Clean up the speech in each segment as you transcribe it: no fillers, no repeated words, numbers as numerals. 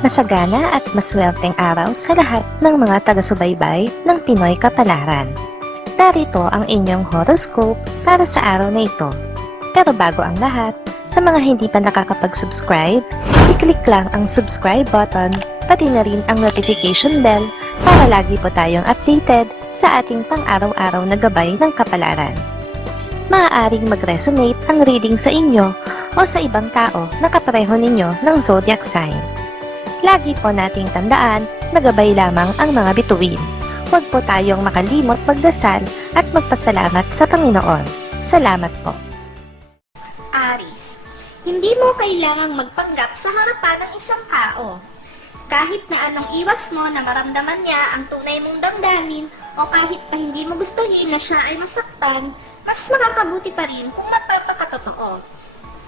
Masagana at maswerteng araw sa lahat ng mga taga-subaybay ng Pinoy Kapalaran. Narito ang inyong horoscope para sa araw na ito. Pero bago ang lahat, sa mga hindi pa nakakapag-subscribe, i-click lang ang subscribe button, pati na rin ang notification bell para lagi po tayong updated sa ating pang-araw-araw na gabay ng kapalaran. Maaaring mag-resonate ang reading sa inyo o sa ibang tao na kapareho ninyo ng zodiac sign. Lagi po nating tandaan na gabay lamang ang mga bituin. Huwag po tayong makalimot magdasal at magpasalamat sa Panginoon. Salamat po. Aries, hindi mo kailangang magpanggap sa harapan ng isang tao. Kahit na anong iwas mo na maramdaman niya ang tunay mong damdamin o kahit pa hindi mo gustuhin na siya ay masaktan, mas makakabuti pa rin kung magpapakatotoo.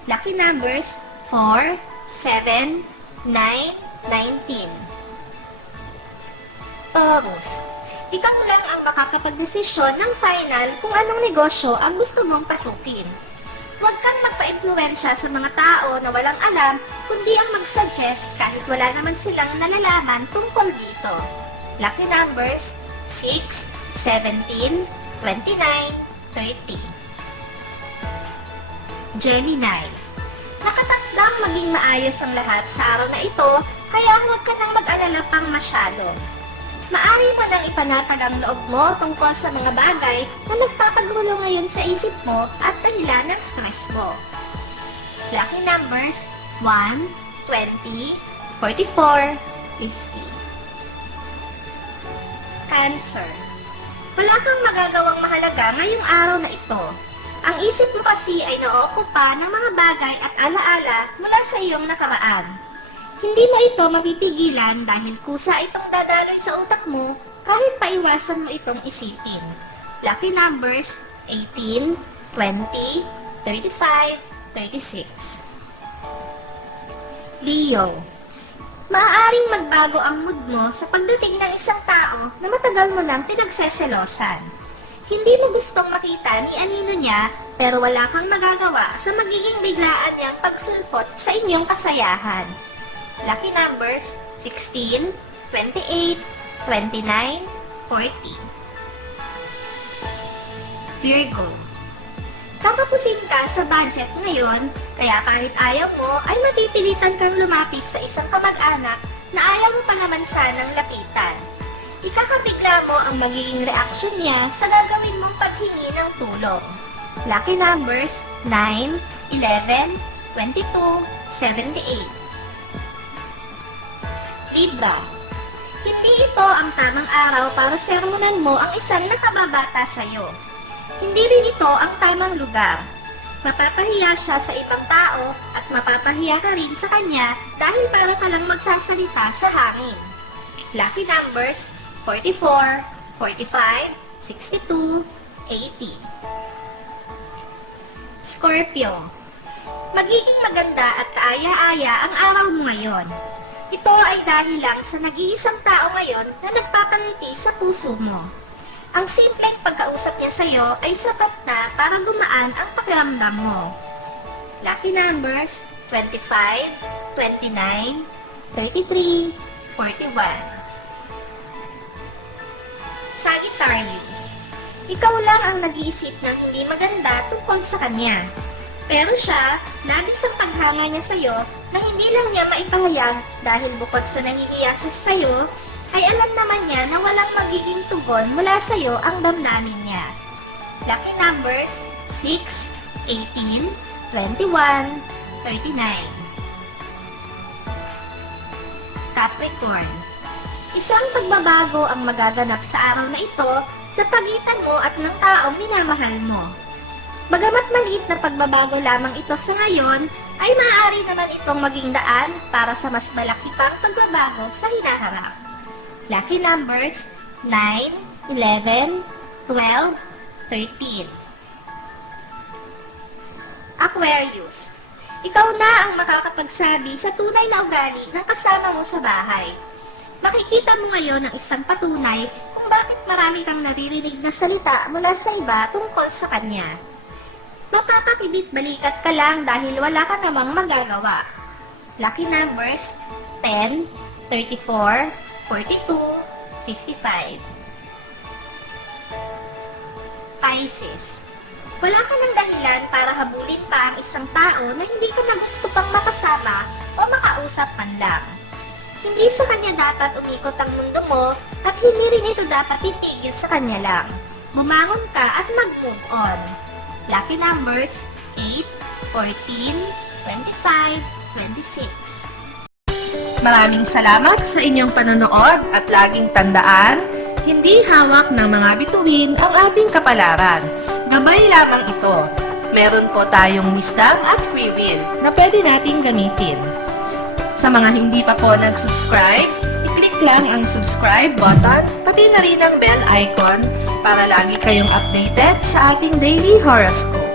Lucky numbers 4, 7, 9, 19. Taurus, ikaw lang ang makakapagdesisyon ng final kung anong negosyo ang gusto mong pasukin. Huwag kang magpa-impluwensya sa mga tao na walang alam, kundi ang mag-suggest kahit wala naman silang nalalaman tungkol dito. Lucky numbers 6, 17, 29, 30. Gemini, nakatandang maging maayos ang lahat sa araw na ito, kaya huwag ka nang mag-alala pang masyado. Maaari mo nang ipanatag ang loob mo tungkol sa mga bagay na nagpapagulo ngayon sa isip mo at dahilan ng stress mo. Lucky numbers 1, 20, 44, 50. Cancer, wala kang magagawang mahalaga ngayong araw na ito. Ang isip mo kasi ay naookupa ng mga bagay at alaala mula sa iyong nakaraan. Hindi mo ito mapipigilan dahil kusa itong dadaloy sa utak mo kahit paiwasan mo itong isipin. Lucky numbers 18, 20, 35, 36. Leo, maaaring magbago ang mood mo sa pagdating ng isang tao na matagal mo nang pinagseselosan. Hindi mo gustong makita ni anino niya pero wala kang magagawa sa magiging biglaan niyang pagsulpot sa inyong kasayahan. Lucky numbers 16, 28, 29, 40. Virgo, kakapusin ka sa budget ngayon, kaya kahit ayaw mo ay mapipilitan kang lumapit sa isang kamag-anak na ayaw mo pa naman sanang lapitan. Ikakabigla mo ang magiging reaksyon niya sa gagawin mong paghingi ng tulong. Lucky numbers 9, 11, 22, 78. Libra, hindi ito ang tamang araw para sermonan mo ang isang nakababata sa iyo. Hindi rin ito ang tamang lugar. Mapapahiya siya sa ibang tao at mapapahiya ka rin sa kanya dahil para ka lang magsasalita sa hangin. Lucky numbers 44, 45, 62, 80. Scorpio, magiging maganda at kaaya-aya ang araw mo ngayon. Ito ay dahil lang sa nag-iisang tao ngayon na nagpapangiti sa puso mo. Ang simpleng pagkausap niya sa iyo ay sapat na para gumaan ang pakiramdam mo. Lucky numbers 25, 29, 33, 41. Sagittarius, ikaw lang ang nag-iisip ng hindi maganda tungkol sa kanya. Pero siya, labis ang paghanga niya sa iyo na hindi lang niya maipahayag dahil bukod sa nahihiya siya sa iyo, ay alam naman niya na walang magiging tugon mula sa iyo ang damdamin niya. Lucky numbers 6, 18, 21, 39. Capricorn, isang pagbabago ang magaganap sa araw na ito sa pagitan mo at ng taong minamahal mo. Bagamat maliit na pagbabago lamang ito sa ngayon, ay maaari naman itong maging daan para sa mas malaki pang pagbabago sa hinaharap. Lucky numbers 9, 11, 12, 13. Aquarius, ikaw na ang makakapagsabi sa tunay na ugali ng kasama mo sa bahay. Makikita mo ngayon ang isang patunay kung bakit marami kang naririnig na salita mula sa iba tungkol sa kanya. Mapapakibit balikat ka lang dahil wala ka namang magagawa. Lucky numbers 10, 34, 42, 55. Pisces. Wala ka ng dahilan para habulin pa ang isang tao na hindi ka na gusto pang makasama o makausap man lang. Hindi sa kanya dapat umikot ang mundo mo at hindi rin ito dapat titigil sa kanya lang. Bumangon ka at mag-move on. Lucky numbers 8, 14, 25, 26. Maraming salamat sa inyong panonood at laging tandaan, hindi hawak ng mga bituin ang ating kapalaran. Gabay lamang ito. Meron po tayong wisdom at free will na pwede nating gamitin. Sa mga hindi pa po nag-subscribe, i-click lang ang subscribe button, pati na rin ang bell icon para lagi kayong updated sa ating daily horoscope.